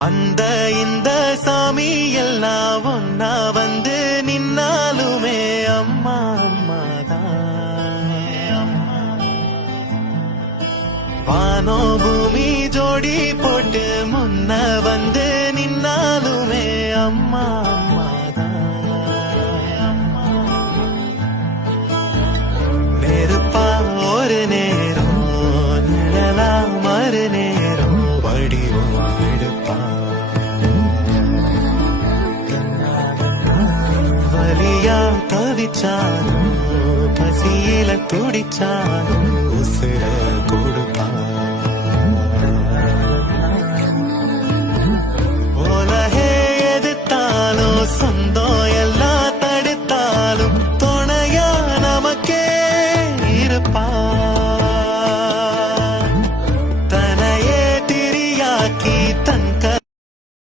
அந்த இந்த சாமி எல்லாம் ஒன்னா வந்து நின்னாலுமே அம்மா அம்மாதான். வானோ பூமி ஜோடி போட்டு முன்ன வந்து நின்னாலுமே அம்மா அம்மாதான். நெருப்பா ஒரு நேரம் நிழலா மறு நேரம் வடிவம் எடுப்பா. வலியா தவிச்சாலும் பசியில துடிச்சாலும் உசுர கொடுப்பா.